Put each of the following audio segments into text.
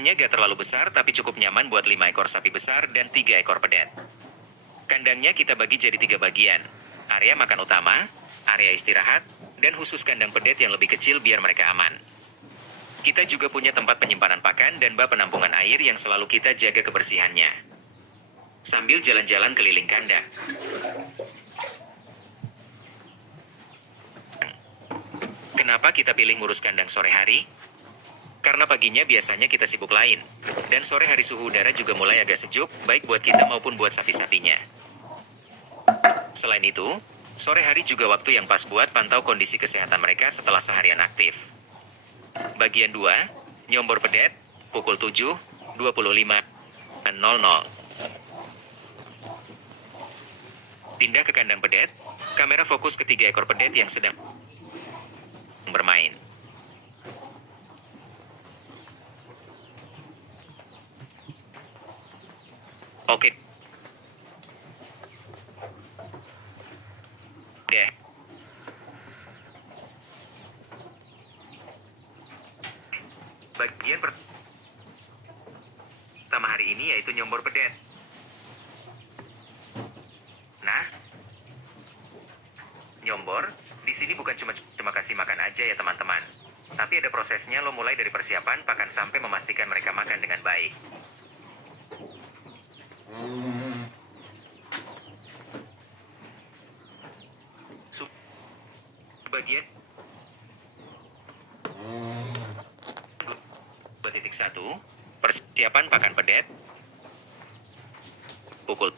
Kandangnya gak terlalu besar tapi cukup nyaman buat 5 ekor sapi besar dan 3 ekor pedet. Kandangnya kita bagi jadi 3 bagian. Area makan utama, area istirahat, dan khusus kandang pedet yang lebih kecil biar mereka aman. Kita juga punya tempat penyimpanan pakan dan bak penampungan air yang selalu kita jaga kebersihannya. Sambil jalan-jalan keliling kandang. Kenapa kita pilih ngurus kandang sore hari? Karena paginya biasanya kita sibuk lain. Dan sore hari suhu udara juga mulai agak sejuk, baik buat kita maupun buat sapi-sapinya. Selain itu, sore hari juga waktu yang pas buat pantau kondisi kesehatan mereka setelah seharian aktif. Bagian 2, nyombor pedet, pukul 7.25.00. Pindah ke kandang pedet, kamera fokus ke 3 ekor pedet yang sedang bermain. Oke. Deh. Bagian pertama hari ini yaitu nyombor pedet. Nah, nyombor di sini bukan cuma kasih makan aja ya teman-teman. Tapi ada prosesnya, lo mulai dari persiapan pakan sampai memastikan mereka makan dengan baik. Bagian 2.1, persiapan pakan pedet. Pukul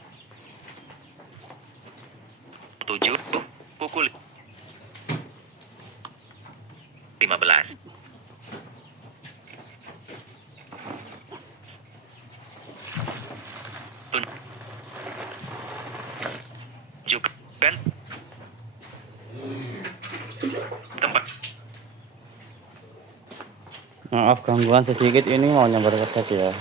7, pukul 15. Tunjukkan tempat. Maaf gangguan sedikit, ini mau nyambar pedet ya.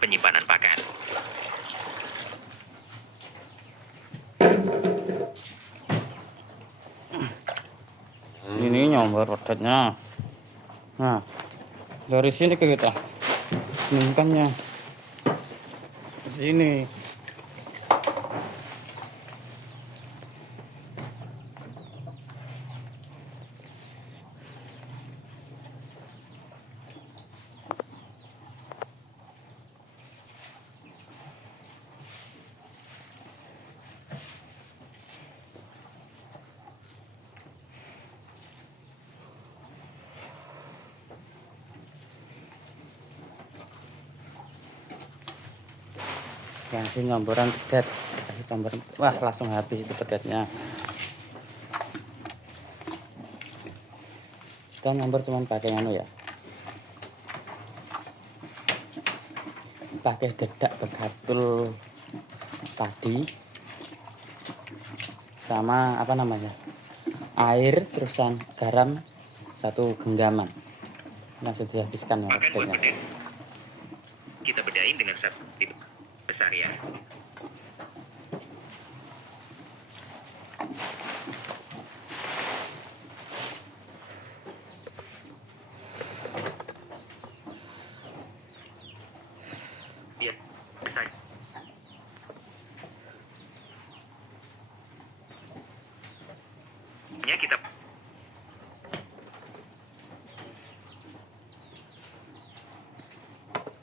Penyimpanan pakan. Ini nyambar pedetnya. Nah, dari sini ke kita meningkannya sini. Langsung nyamboran pedet, kasih camboran, wah langsung habis itu pedetnya. Kita nyambor cuman pakai anu ya, pakai dedak begatul tadi sama apa namanya, air terusan garam 1 genggaman, langsung dihabiskan ya Pakan buat pedetnya. pedet. Kita bedain dengan sapi besar ya. Biar besar. Kita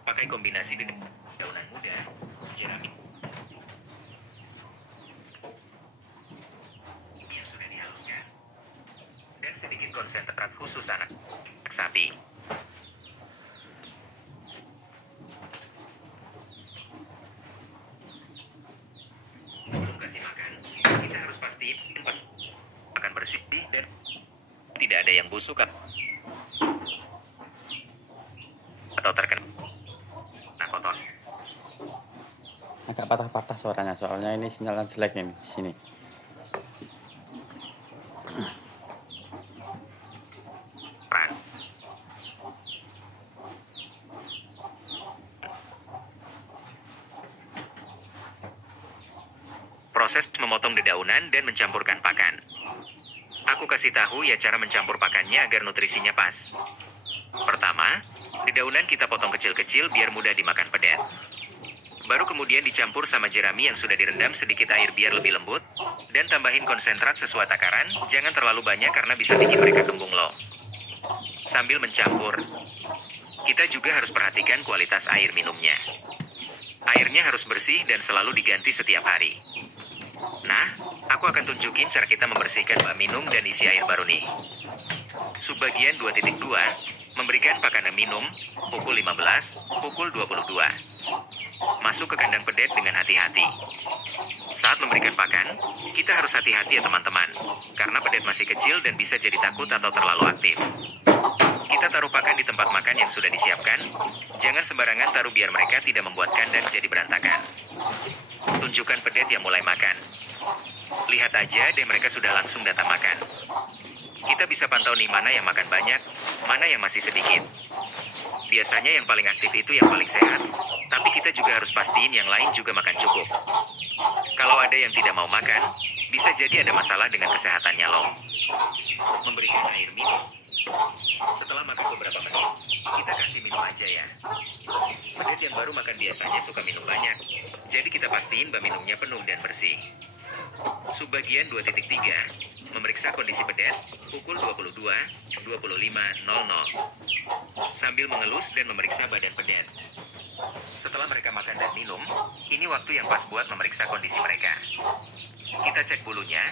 pakai kombinasi dedaunan muda, jerami yang sudah dihaluskan, dan sedikit konsentrat khusus anak sapi. Sebelum kasih makan, kita harus pastiin makan bersih dan tidak ada yang busuk atau terkena kotor. Agak patah-patah suaranya, soalnya ini sinyalnya jelek ini di sini. Proses memotong dedaunan dan mencampurkan pakan. Aku kasih tahu ya cara mencampur pakannya agar nutrisinya pas. Pertama, dedaunan kita potong kecil-kecil biar mudah dimakan pedet. Baru kemudian dicampur sama jerami yang sudah direndam sedikit air biar lebih lembut, dan tambahin konsentrat sesuai takaran, jangan terlalu banyak karena bisa bikin mereka kembung loh. Sambil mencampur, kita juga harus perhatikan kualitas air minumnya. Airnya harus bersih dan selalu diganti setiap hari. Nah, aku akan tunjukin cara kita membersihkan bak minum dan isi air baru nih. Subbagian 2.2, memberikan pakan minum, pukul 15, pukul 22. Masuk ke kandang pedet dengan hati-hati. Saat memberikan pakan, kita harus hati-hati ya teman-teman, karena pedet masih kecil dan bisa jadi takut atau terlalu aktif. Kita taruh pakan di tempat makan yang sudah disiapkan, jangan sembarangan taruh biar mereka tidak membuat kandang jadi berantakan. Tunjukkan pedet yang mulai makan. Lihat aja deh mereka sudah langsung datang makan. Kita bisa pantau nih mana yang makan banyak, mana yang masih sedikit. Biasanya yang paling aktif itu yang paling sehat, tapi kita juga harus pastiin yang lain juga makan cukup. Kalau ada yang tidak mau makan, bisa jadi ada masalah dengan kesehatannya loh. Memberikan air minum. Setelah makan beberapa menit, kita kasih minum aja ya. Pedet yang baru makan biasanya suka minum banyak, jadi kita pastiin bak minumnya penuh dan bersih. Subbagian 2.3, memeriksa kondisi pedet, pukul 22.25.00. Sambil mengelus dan memeriksa badan pedet. Setelah mereka makan dan minum, ini waktu yang pas buat memeriksa kondisi mereka. Kita cek bulunya,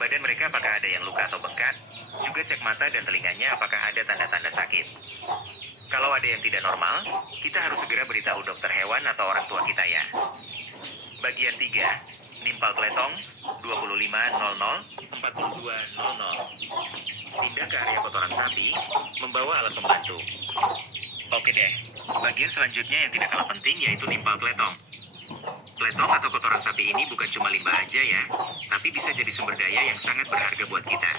badan mereka apakah ada yang luka atau bengkak, juga cek mata dan telinganya apakah ada tanda-tanda sakit. Kalau ada yang tidak normal, kita harus segera beritahu dokter hewan atau orang tua kita ya. Bagian 3, nimpal kletong, 25.00-42.00. Pindah ke area kotoran sapi, membawa alat pembantu. Oke deh, bagian selanjutnya yang tidak kalah penting yaitu nimpal kletong. Kletong atau kotoran sapi ini bukan cuma limbah aja ya, tapi bisa jadi sumber daya yang sangat berharga buat kita.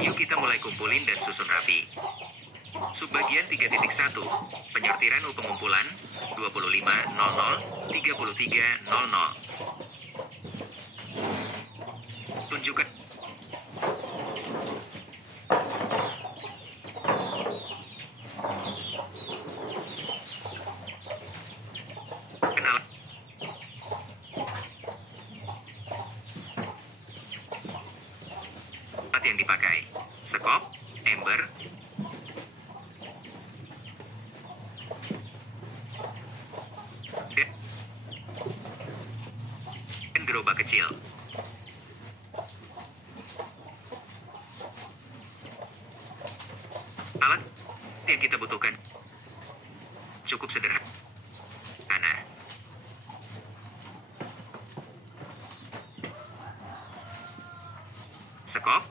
Yuk kita mulai kumpulin dan susun rapi. Subbagian 3.1, penyortiran pengumpulan, 25.00-33.00. Tunjukkan alat yang dipakai. Sekop, ember, dan gerobak kecil. Alat yang kita butuhkan cukup sederhana. Sekop,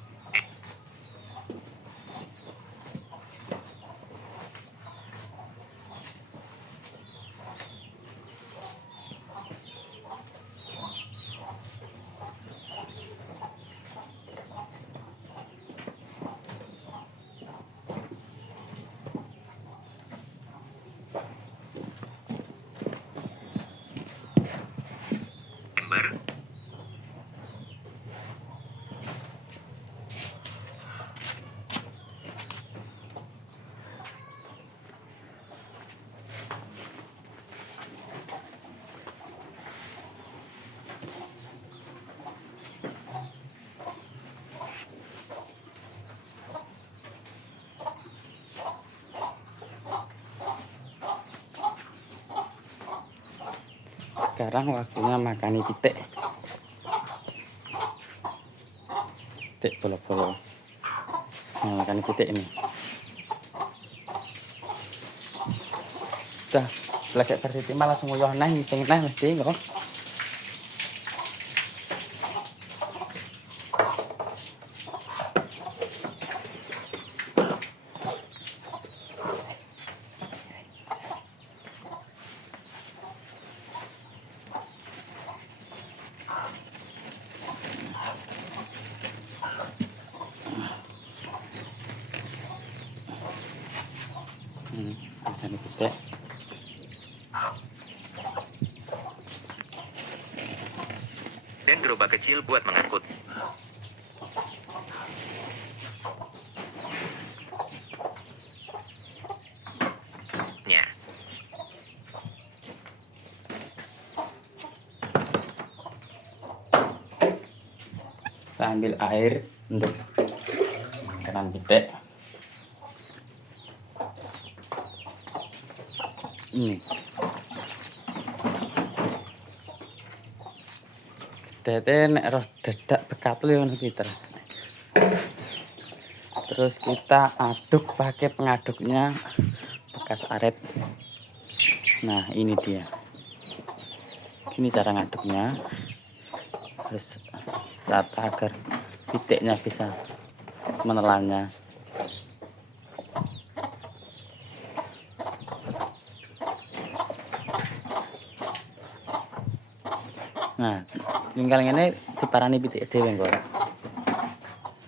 ember, Sekarang waktunya makani pitik. Pitik bolo-bolo. Nah, makani pitik ini. Dah, lagi persiti malah nguyuh neh ngising neh mesti kok. Makani pitik. dan gerobak kecil buat mengangkut. nya. Kita ambil air untuk makanan bedek. Ini bedek nek roh dadak bekat yo kita. Terus kita aduk pakai pengaduknya bekas aret. Nah, ini dia. Ini cara ngaduknya. Terus rata agar pitiknya bisa menelannya. Nah, tinggal ngene diparani pitik dhewe kok.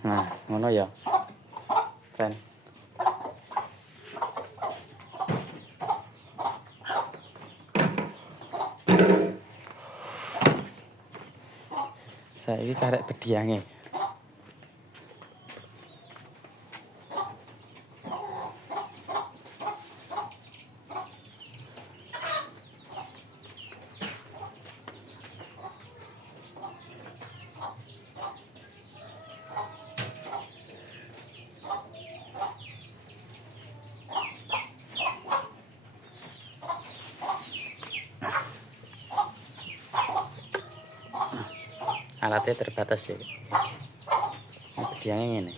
Nah, ngono ya. Keren. Saya ini karek bediange. Alatnya terbatas ya. Bediange ngene.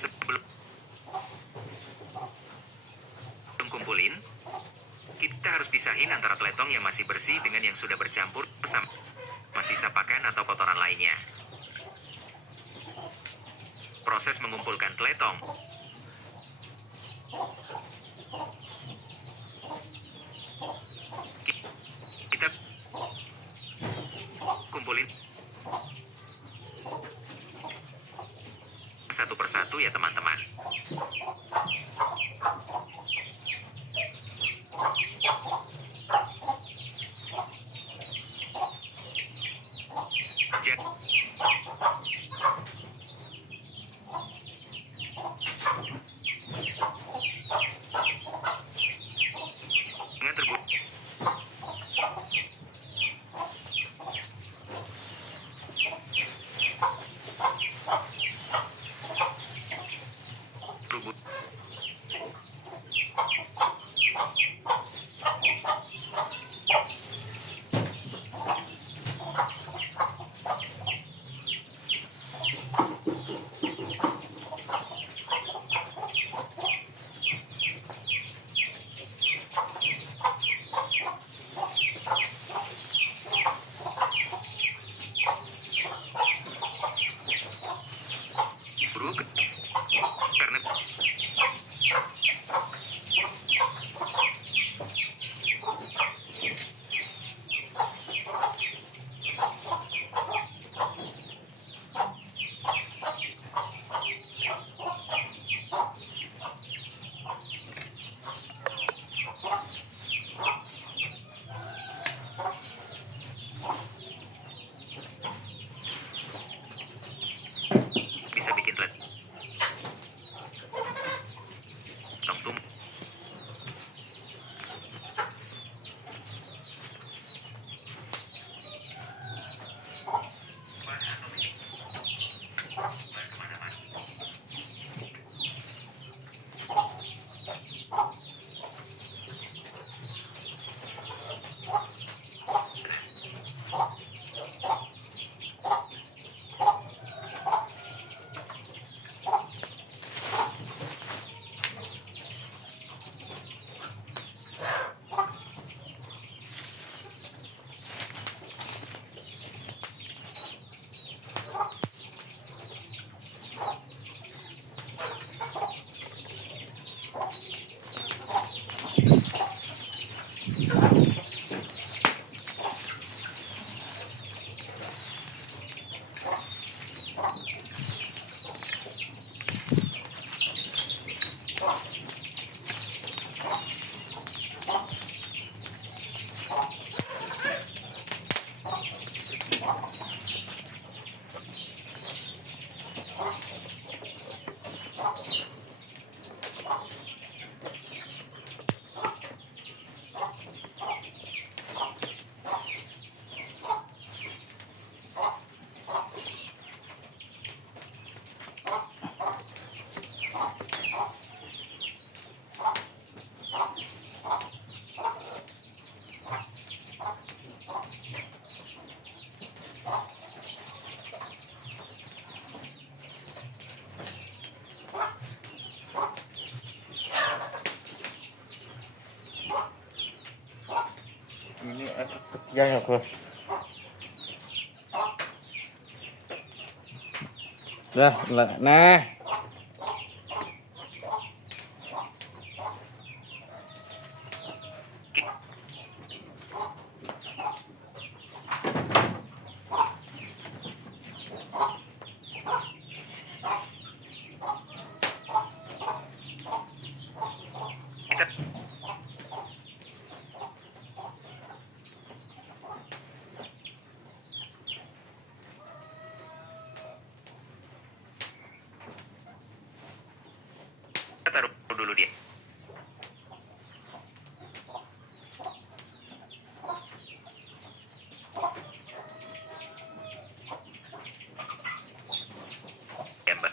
Sebelum kumpulin, kita harus pisahin antara teletong yang masih bersih dengan yang sudah bercampur bersama sisa pakan atau kotoran lainnya. Proses mengumpulkan teletong. Kita kumpulin satu persatu ya teman-teman. Jangan terburu. Ya, Bos. Nah. Ki- Kita taruh dulu dia. Ember.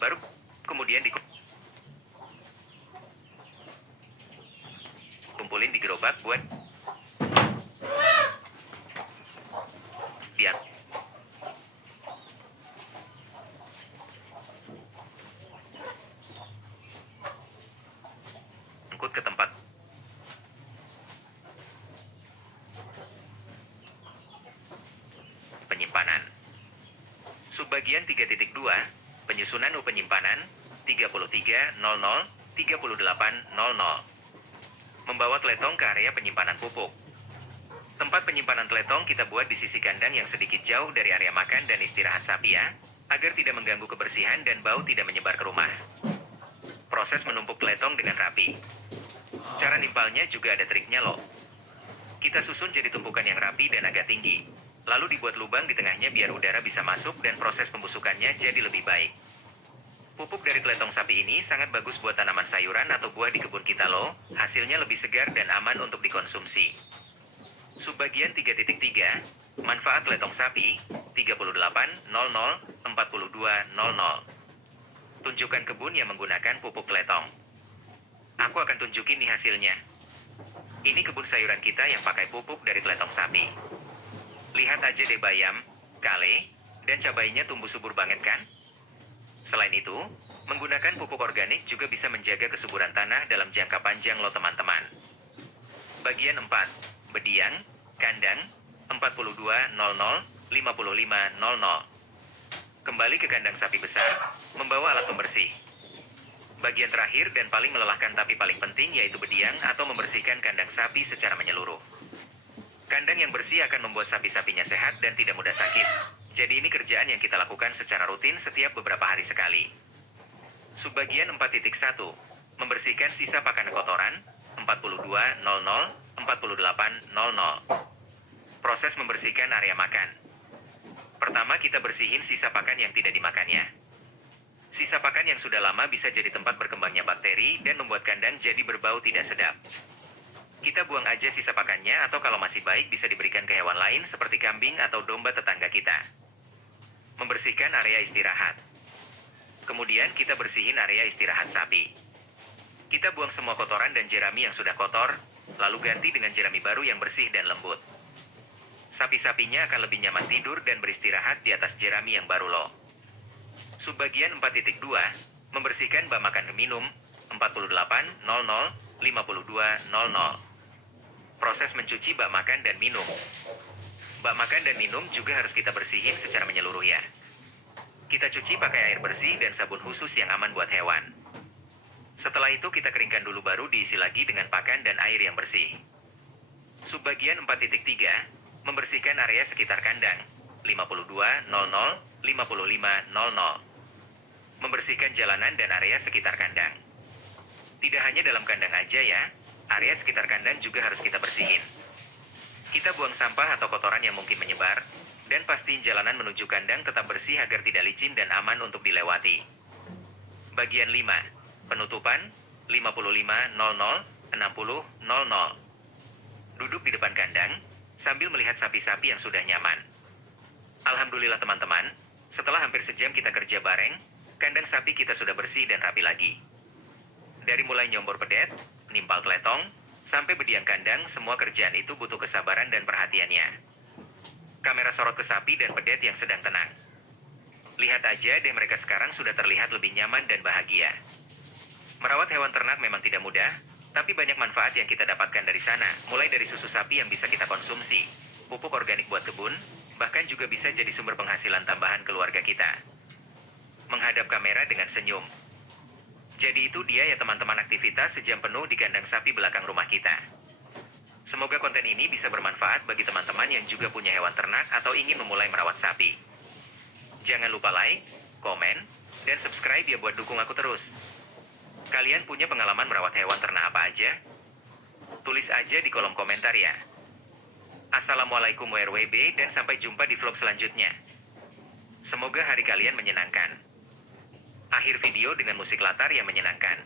Baru kemudian dikumpulin di gerobak buat diangkut ke tempat penyimpanan. Subbagian 3.2, penyusunan penyimpanan 33.00, 38.00. Membawa teletong ke area penyimpanan pupuk. Tempat penyimpanan teletong kita buat di sisi kandang yang sedikit jauh dari area makan dan istirahat sapi ya, agar tidak mengganggu kebersihan dan bau tidak menyebar ke rumah. Proses menumpuk teletong dengan rapi. Cara nimpalnya juga ada triknya loh. Kita susun jadi tumpukan yang rapi dan agak tinggi. Lalu dibuat lubang di tengahnya biar udara bisa masuk dan proses pembusukannya jadi lebih baik. Pupuk dari teletong sapi ini sangat bagus buat tanaman sayuran atau buah di kebun kita loh, hasilnya lebih segar dan aman untuk dikonsumsi. Subbagian 3.3, manfaat teletong sapi, 38.00, 42.00. Tunjukkan kebun yang menggunakan pupuk teletong. Aku akan tunjukin nih hasilnya. Ini kebun sayuran kita yang pakai pupuk dari teletong sapi. Lihat aja deh bayam, kale, dan cabainya tumbuh subur banget kan? Selain itu, menggunakan pupuk organik juga bisa menjaga kesuburan tanah dalam jangka panjang loh teman-teman. Bagian 4, bediang, kandang, 42.00, 55.00. Kembali ke kandang sapi besar, membawa alat pembersih. Bagian terakhir dan paling melelahkan tapi paling penting yaitu bediang atau membersihkan kandang sapi secara menyeluruh. Kandang yang bersih akan membuat sapi-sapinya sehat dan tidak mudah sakit. Jadi ini kerjaan yang kita lakukan secara rutin setiap beberapa hari sekali. Subbagian 4.1, membersihkan sisa pakan kotoran, 42.00, 48.00. Proses membersihkan area makan. Pertama kita bersihin sisa pakan yang tidak dimakannya. Sisa pakan yang sudah lama bisa jadi tempat berkembangnya bakteri dan membuat kandang jadi berbau tidak sedap. Kita buang aja sisa pakannya atau kalau masih baik bisa diberikan ke hewan lain seperti kambing atau domba tetangga kita. Membersihkan area istirahat. Kemudian kita bersihin area istirahat sapi. Kita buang semua kotoran dan jerami yang sudah kotor, lalu ganti dengan jerami baru yang bersih dan lembut. Sapi-sapinya akan lebih nyaman tidur dan beristirahat di atas jerami yang baru loh. Subbagian 4.2, membersihkan bak makan dan minum, 48.00, 52.00. Proses mencuci bak makan dan minum. Bak makan dan minum juga harus kita bersihin secara menyeluruh ya. Kita cuci pakai air bersih dan sabun khusus yang aman buat hewan. Setelah itu kita keringkan dulu baru diisi lagi dengan pakan dan air yang bersih. Subbagian 4.3, membersihkan area sekitar kandang, 52.00, 55.00. Membersihkan jalanan dan area sekitar kandang. Tidak hanya dalam kandang aja ya, area sekitar kandang juga harus kita bersihin. Kita buang sampah atau kotoran yang mungkin menyebar, dan pastiin jalanan menuju kandang tetap bersih agar tidak licin dan aman untuk dilewati. Bagian 5, penutupan, 55.00, 60.00. Duduk di depan kandang, sambil melihat sapi-sapi yang sudah nyaman. Alhamdulillah teman-teman, setelah hampir sejam kita kerja bareng, kandang sapi kita sudah bersih dan rapi lagi. Dari mulai nyombor pedet, nimpal teletong, sampai bediang kandang, semua kerjaan itu butuh kesabaran dan perhatiannya. Kamera sorot ke sapi dan pedet yang sedang tenang. Lihat aja deh mereka sekarang sudah terlihat lebih nyaman dan bahagia. Merawat hewan ternak memang tidak mudah, tapi banyak manfaat yang kita dapatkan dari sana, mulai dari susu sapi yang bisa kita konsumsi, pupuk organik buat kebun, bahkan juga bisa jadi sumber penghasilan tambahan keluarga kita. Menghadap kamera dengan senyum. Jadi itu dia ya teman-teman aktivitas sejam penuh di kandang sapi belakang rumah kita. Semoga konten ini bisa bermanfaat bagi teman-teman yang juga punya hewan ternak atau ingin memulai merawat sapi. Jangan lupa like, komen, dan subscribe ya buat dukung aku terus. Kalian punya pengalaman merawat hewan ternak apa aja? Tulis aja di kolom komentar ya. Assalamualaikum WRWB dan sampai jumpa di vlog selanjutnya. Semoga hari kalian menyenangkan. Akhir video dengan musik latar yang menyenangkan.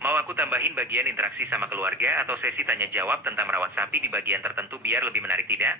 Mau aku tambahin bagian interaksi sama keluarga atau sesi tanya jawab tentang merawat sapi di bagian tertentu biar lebih menarik tidak?